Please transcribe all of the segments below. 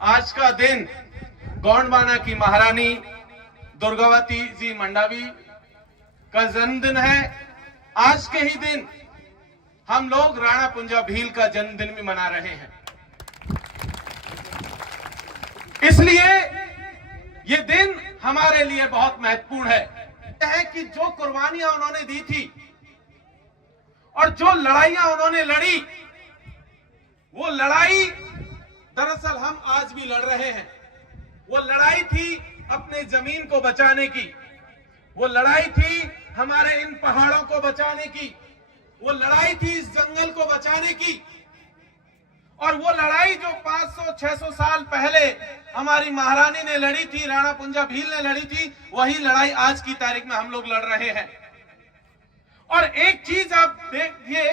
आज का दिन गोंडवाना की महारानी दुर्गावती जी मंडावी का जन्मदिन है। आज के ही दिन हम लोग राणा पुंजा भील का जन्मदिन भी मना रहे हैं। इसलिए ये दिन हमारे लिए बहुत महत्वपूर्ण है कि जो कुर्बानियां उन्होंने दी थी और जो लड़ाइयां उन्होंने लड़ी, वो लड़ाई दरअसल हम आज भी लड़ रहे हैं। वो लड़ाई थी अपने जमीन को बचाने की, वो लड़ाई थी हमारे इन पहाड़ों को बचाने की, वो लड़ाई थी इस जंगल को बचाने की। और वो लड़ाई जो 500-600 साल पहले हमारी महारानी ने लड़ी थी, राणा पुंजा भील ने लड़ी थी, वही लड़ाई आज की तारीख में हम लोग लड़ रहे हैं। और एक चीज आप देखिए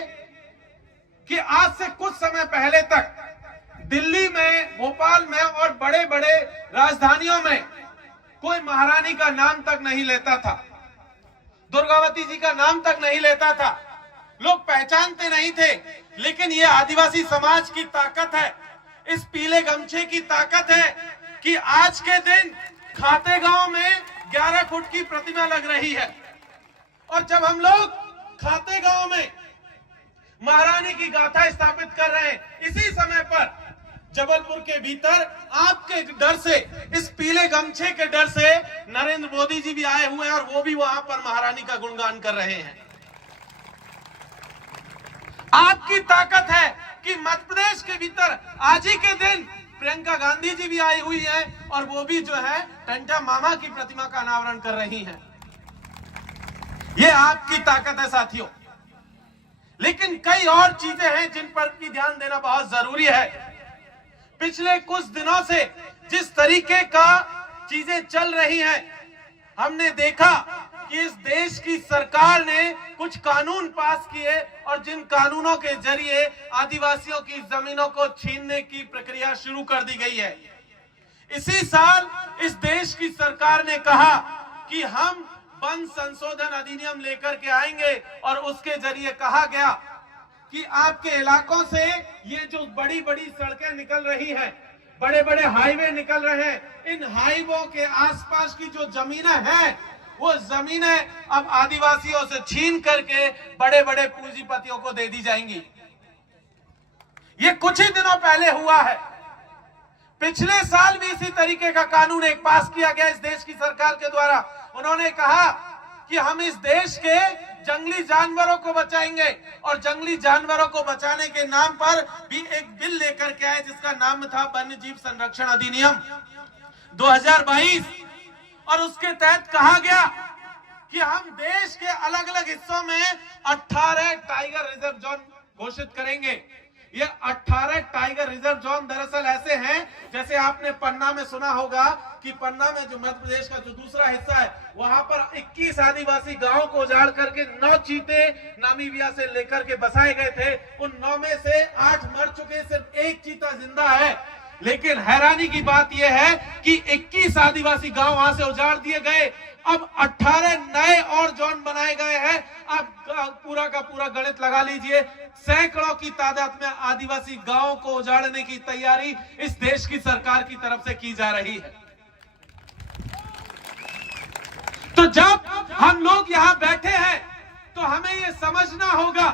कि आज से कुछ समय पहले तक दिल्ली में, भोपाल में और बड़े बड़े राजधानियों में कोई महारानी का नाम तक नहीं लेता था, दुर्गावती जी का नाम तक नहीं लेता था, लोग पहचानते नहीं थे। लेकिन ये आदिवासी समाज की ताकत है, इस पीले गमछे की ताकत है कि आज के दिन खातेगांव में 11 फुट की प्रतिमा लग रही है। और जब हम लोग खातेगांव में महारानी की गाथा स्थापित कर रहे हैं, इसी समय पर जबलपुर के भीतर आपके डर से, इस पीले गमछे के डर से नरेंद्र मोदी जी भी आए हुए हैं और वो भी वहां पर महारानी का गुणगान कर रहे हैं। आपकी ताकत है कि मध्य प्रदेश के भीतर आज ही के दिन प्रियंका गांधी जी भी आई हुई है और वो भी जो है टंटा मामा की प्रतिमा का अनावरण कर रही हैं। ये आपकी ताकत है साथियों। लेकिन कई और चीजें हैं जिन पर भी ध्यान देना बहुत जरूरी है। पिछले कुछ दिनों से जिस तरीके का चीजें चल रही हैं, हमने देखा कि इस देश की सरकार ने कुछ कानून पास किए और जिन कानूनों के जरिए आदिवासियों की जमीनों को छीनने की प्रक्रिया शुरू कर दी गई है। इसी साल इस देश की सरकार ने कहा कि हम वन संशोधन अधिनियम लेकर के आएंगे और उसके जरिए कहा गया कि आपके इलाकों से ये जो बड़ी बड़ी सड़कें निकल रही हैं, बड़े बड़े हाईवे निकल रहे हैं, इन हाईवों के आसपास की जो जमीनें हैं, वो जमीनें अब आदिवासियों से छीन करके बड़े बड़े पूंजीपतियों को दे दी जाएंगी। ये कुछ ही दिनों पहले हुआ है। पिछले साल भी इसी तरीके का कानून एक पास किया गया इस देश की सरकार के द्वारा। उन्होंने कहा कि हम इस देश के जंगली जानवरों को बचाएंगे और जंगली जानवरों को बचाने के नाम पर भी एक बिल लेकर के आए जिसका नाम था वन्य जीव संरक्षण अधिनियम 2022। और उसके तहत कहा गया कि हम देश के अलग अलग हिस्सों में 18 टाइगर रिजर्व जोन घोषित करेंगे। ये 18 टाइगर रिजर्व जोन दरअसल ऐसे हैं जैसे आपने पन्ना में सुना होगा कि पन्ना में जो मध्य प्रदेश का जो दूसरा हिस्सा है, वहां पर 21 आदिवासी गांवों को उजाड़ करके 9 चीते नामीबिया से लेकर के बसाए गए थे। उन 9 में से 8 मर चुके, सिर्फ एक चीता जिंदा है। लेकिन हैरानी की बात यह है कि 21 आदिवासी गांव वहां से उजाड़ दिए गए। अब 18 नए और जोन बनाए गए हैं। अब पूरा का पूरा गणित लगा लीजिए, सैकड़ों की तादाद में आदिवासी गांवों को उजाड़ने की तैयारी इस देश की सरकार की तरफ से की जा रही है। तो जब हम लोग यहां बैठे हैं तो हमें यह समझना होगा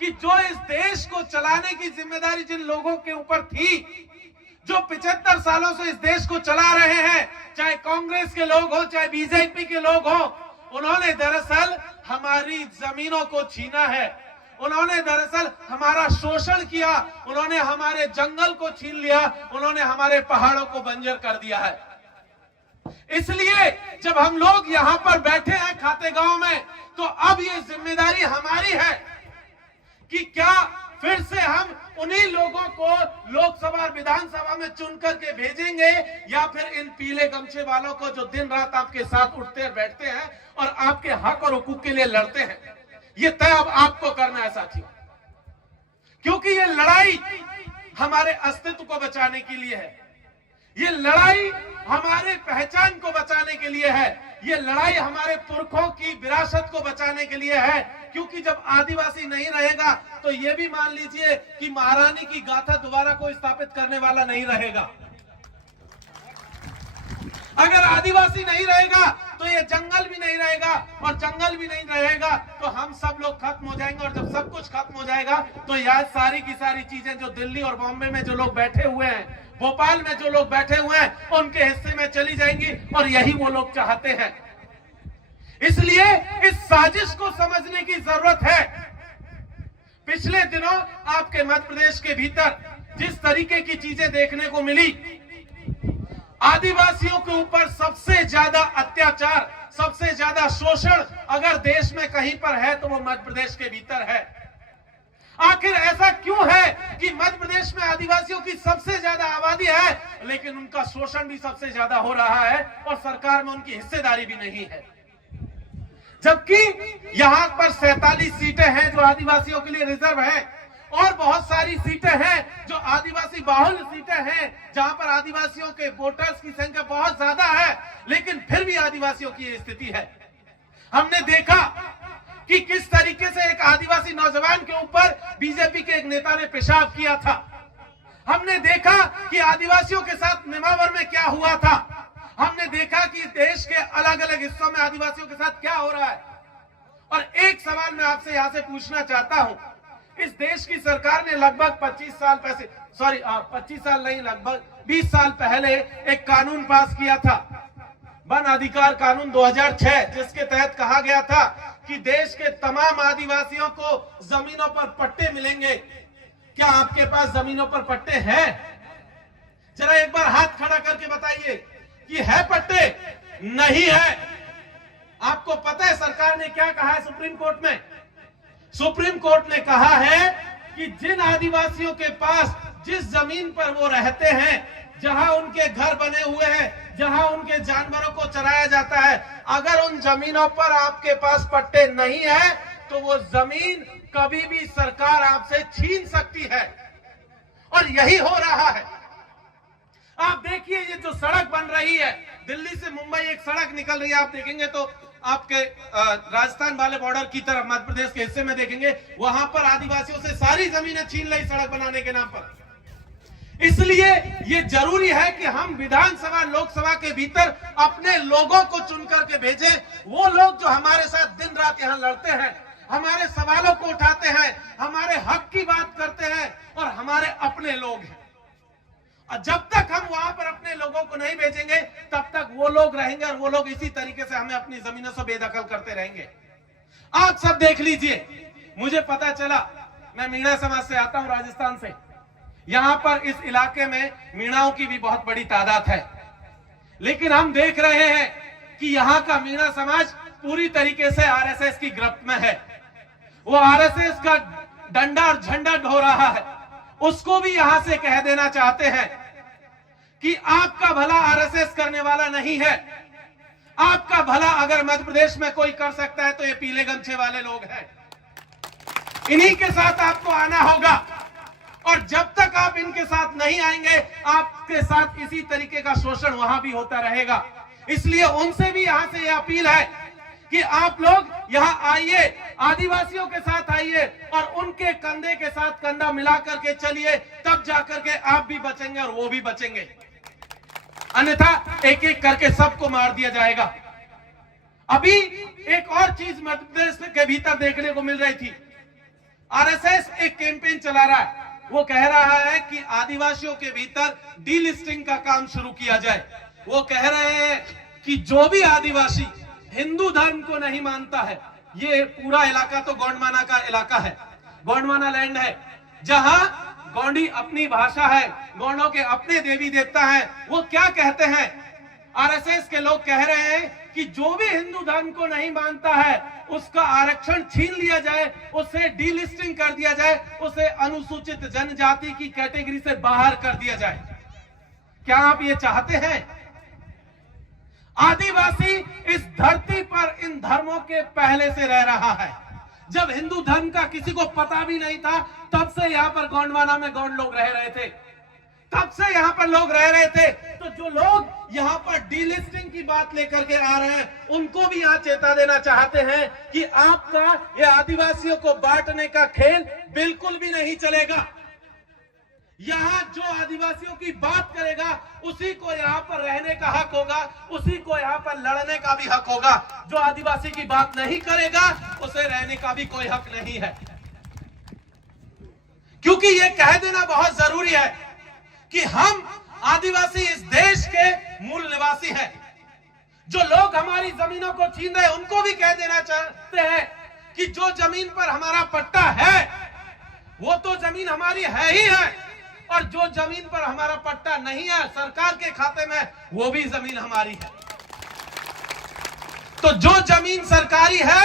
कि जो इस देश को चलाने की जिम्मेदारी जिन लोगों के ऊपर थी, जो 75 सालों से इस देश को चला रहे हैं, चाहे कांग्रेस के लोग हो चाहे बीजेपी के लोग हो, उन्होंने दरअसल हमारी जमीनों को छीना है, उन्होंने दरअसल हमारा शोषण किया, उन्होंने हमारे जंगल को छीन लिया, उन्होंने हमारे पहाड़ों को बंजर कर दिया है। इसलिए जब हम लोग यहां पर बैठे हैं खातेगांव में, तो अब ये जिम्मेदारी हमारी है कि क्या फिर से हम उन्हीं लोगों को लोकसभा और विधानसभा में चुन करके भेजेंगे, या फिर इन पीले गमछे वालों को जो दिन रात आपके साथ उठते और बैठते हैं और आपके हक और हुकूक के लिए लड़ते हैं। ये तय अब आपको करना है साथियों, क्योंकि ये लड़ाई हमारे अस्तित्व को बचाने के लिए है, ये लड़ाई हमारे पहचान को बचाने के लिए है, ये लड़ाई हमारे पुरखों की विरासत को बचाने के लिए है। क्योंकि जब आदिवासी नहीं रहेगा तो ये भी मान लीजिए कि महारानी की गाथा दोबारा कोई स्थापित करने वाला नहीं रहेगा। अगर आदिवासी नहीं रहेगा तो ये जंगल भी नहीं रहेगा, और जंगल भी नहीं रहेगा तो हम सब लोग खत्म हो जाएंगे। और जब सब कुछ खत्म हो जाएगा तो यह सारी की सारी चीजें जो दिल्ली और बॉम्बे में जो लोग बैठे हुए हैं, भोपाल में जो लोग बैठे हुए हैं, उनके हिस्से में चली जाएंगी, और यही वो लोग चाहते हैं। इसलिए इस साजिश को समझने की जरूरत है। पिछले दिनों आपके मध्य प्रदेश के भीतर जिस तरीके की चीजें देखने को मिली, आदिवासियों के ऊपर सबसे ज्यादा अत्याचार, सबसे ज्यादा शोषण अगर देश में कहीं पर है तो वो मध्य प्रदेश के भीतर है। आखिर ऐसा क्यों है कि मध्य प्रदेश में आदिवासियों की सबसे ज्यादा आबादी है, लेकिन उनका शोषण भी सबसे ज्यादा हो रहा है और सरकार में उनकी हिस्सेदारी भी नहीं है? जबकि यहां पर 47 सीटें हैं जो आदिवासियों के लिए रिजर्व है, और बहुत सारी सीटें हैं जो आदिवासी बाहुल सीटें हैं, जहां पर आदिवासियों के वोटर्स की संख्या बहुत ज्यादा है, लेकिन फिर भी आदिवासियों की ये स्थिति है। हमने देखा कि किस तरीके से एक आदिवासी नौजवान के ऊपर बीजेपी के एक नेता ने पेशाब किया था। हमने देखा कि आदिवासियों के साथ नेमावर में क्या हुआ था। हमने देखा कि देश के अलग अलग हिस्सों में आदिवासियों के साथ क्या हो रहा है। और एक सवाल मैं आपसे यहां से पूछना चाहता हूं, इस देश की सरकार ने लगभग 25 साल नहीं, लगभग 20 साल पहले एक कानून पास किया था, वन अधिकार कानून 2006, जिसके तहत कहा गया था कि देश के तमाम आदिवासियों को जमीनों पर पट्टे मिलेंगे। क्या आपके पास जमीनों पर पट्टे हैं? जरा एक बार हाथ खड़ा करके बताइए कि है पट्टे? नहीं है। आपको पता है सरकार ने क्या कहा है सुप्रीम कोर्ट में? सुप्रीम कोर्ट ने कहा है कि जिन आदिवासियों के पास जिस जमीन पर वो रहते हैं, जहां उनके घर बने हुए हैं, जहां उनके जानवरों को चराया जाता है, अगर उन जमीनों पर आपके पास पट्टे नहीं है तो वो जमीन कभी भी सरकार आपसे छीन सकती है। और यही हो रहा है। आप देखिए ये जो सड़क बन रही है, दिल्ली से मुंबई एक सड़क निकल रही है, आप देखेंगे तो आपके राजस्थान वाले बॉर्डर की तरफ मध्य प्रदेश के हिस्से में देखेंगे, वहां पर आदिवासियों से सारी जमीनें छीन ली सड़क बनाने के नाम पर। इसलिए ये जरूरी है कि हम विधानसभा लोकसभा के भीतर अपने लोगों को चुन करके भेजें, वो लोग जो हमारे साथ दिन रात यहां लड़ते हैं, हमारे सवालों को उठाते हैं, हमारे हक की बात करते हैं, और हमारे अपने लोग हैं। और जब तक हम वहां पर अपने लोगों को नहीं भेजेंगे तब तक वो लोग रहेंगे, और वो लोग इसी तरीके से हमें अपनी जमीनों से बेदखल करते रहेंगे। आप सब देख लीजिए, मुझे पता चला, मैं मीणा समाज से आता हूं, राजस्थान से। यहां पर इस इलाके में मीणाओं की भी बहुत बड़ी तादाद है, लेकिन हम देख रहे हैं कि यहां का मीणा समाज पूरी तरीके से आरएसएस की गिरफ्त में है। वो आरएसएस का डंडा और झंडा ढो रहा है। उसको भी यहां से कह देना चाहते हैं कि आपका भला आरएसएस करने वाला नहीं है। आपका भला अगर मध्य प्रदेश में कोई कर सकता है तो ये पीले गमछे वाले लोग हैं। इन्हीं के साथ आपको आना होगा, और जब तक आप इनके साथ नहीं आएंगे, आपके साथ इसी तरीके का शोषण वहां भी होता रहेगा। इसलिए उनसे भी यहां से यह अपील है कि आप लोग यहां आइए, आदिवासियों के साथ आइए, और उनके कंधे के साथ कंधा मिला करके चलिए, तब जाकर के आप भी बचेंगे और वो भी बचेंगे। अन्यथा एक एक करके सबको मार दिया जाएगा। अभी एक और चीज मध्य प्रदेश के भीतर देखने को मिल रही थी। आरएसएस एक कैंपेन चला रहा है। वो कह रहा है कि आदिवासियों के भीतर डीलिस्टिंग का काम शुरू किया जाए। वो कह रहे हैं कि जो भी आदिवासी हिंदू धर्म को नहीं मानता है, ये पूरा इलाका तो गोंडवाना का इलाका है, गोंडवाना लैंड है, जहां गोंडी अपनी भाषा है, गोंडों के अपने देवी देवता हैं। वो क्या कहते हैं? आरएसएस के लोग कह रहे हैं कि जो भी हिंदू धर्म को नहीं मानता है उसका आरक्षण छीन लिया जाए, उसे डीलिस्टिंग कर दिया जाए, उसे अनुसूचित जनजाति की कैटेगरी से बाहर कर दिया जाए। क्या आप ये चाहते हैं? आदिवासी इस धरती पर इन धर्मों के पहले से रह रहा है। जब हिंदू धर्म का किसी को पता भी नहीं था, तब से यहां पर गोंडवाना में गोंड लोग रह रहे थे, तब से यहां पर लोग रह रहे थे। तो जो लोग यहां पर डीलिस्टिंग की बात लेकर के आ रहे हैं, उनको भी यहां चेता देना चाहते हैं कि आपका ये आदिवासियों को बांटने का खेल बिल्कुल भी नहीं चलेगा। यहाँ जो आदिवासियों की बात करेगा उसी को यहाँ पर रहने का हक होगा, उसी को यहाँ पर लड़ने का भी हक होगा। जो आदिवासी की बात नहीं करेगा उसे रहने का भी कोई हक नहीं है। क्योंकि ये कह देना बहुत जरूरी है कि हम आदिवासी इस देश के मूल निवासी हैं। जो लोग हमारी जमीनों को छीन रहे हैं उनको भी कह देना चाहते हैं कि जो जमीन पर हमारा पट्टा है वो तो जमीन हमारी है ही है, और जो जमीन पर हमारा पट्टा नहीं है सरकार के खाते में, वो भी जमीन हमारी है। तो जो जमीन सरकारी है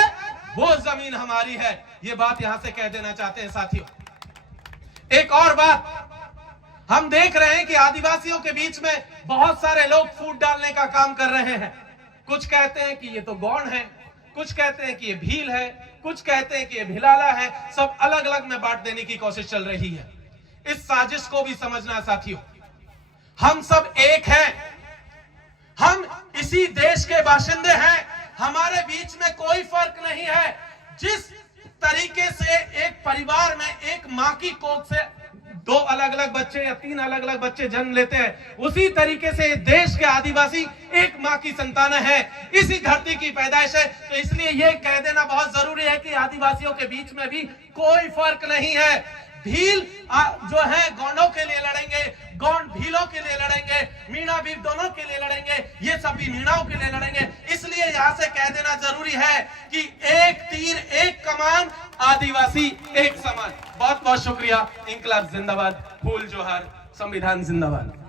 वो जमीन हमारी है। ये बात यहां से कह देना चाहते हैं साथियों। एक और बात, हम देख रहे हैं कि आदिवासियों के बीच में बहुत सारे लोग फूट डालने का काम कर रहे हैं। कुछ कहते हैं कि ये तो गौंड है, कुछ कहते हैं कि ये भील है, कुछ कहते हैं कि ये भिलाला है। सब अलग अलग में बांट देने की कोशिश चल रही है। इस साजिश को भी समझना साथियों, हम सब एक हैं, हम इसी देश के बाशिंदे हैं, हमारे बीच में कोई फर्क नहीं है। जिस तरीके से एक परिवार में एक मां की कोख से 2 अलग अलग बच्चे या 3 अलग अलग बच्चे जन्म लेते हैं, उसी तरीके से देश के आदिवासी एक मां की संतान है, इसी धरती की पैदाइश है। तो इसलिए यह कह देना बहुत जरूरी है कि आदिवासियों के बीच में भी कोई फर्क नहीं है। भील जो है गौंडों के लिए लड़ेंगे, गौंड भीलों के लिए लड़ेंगे, मीणा भी दोनों के लिए लड़ेंगे, ये सब भी मीणाओं के लिए लड़ेंगे। इसलिए यहां से कह देना जरूरी है कि एक तीर एक कमान, आदिवासी एक समान। बहुत बहुत शुक्रिया। इंकलाब जिंदाबाद, फूल जोहार, संविधान जिंदाबाद।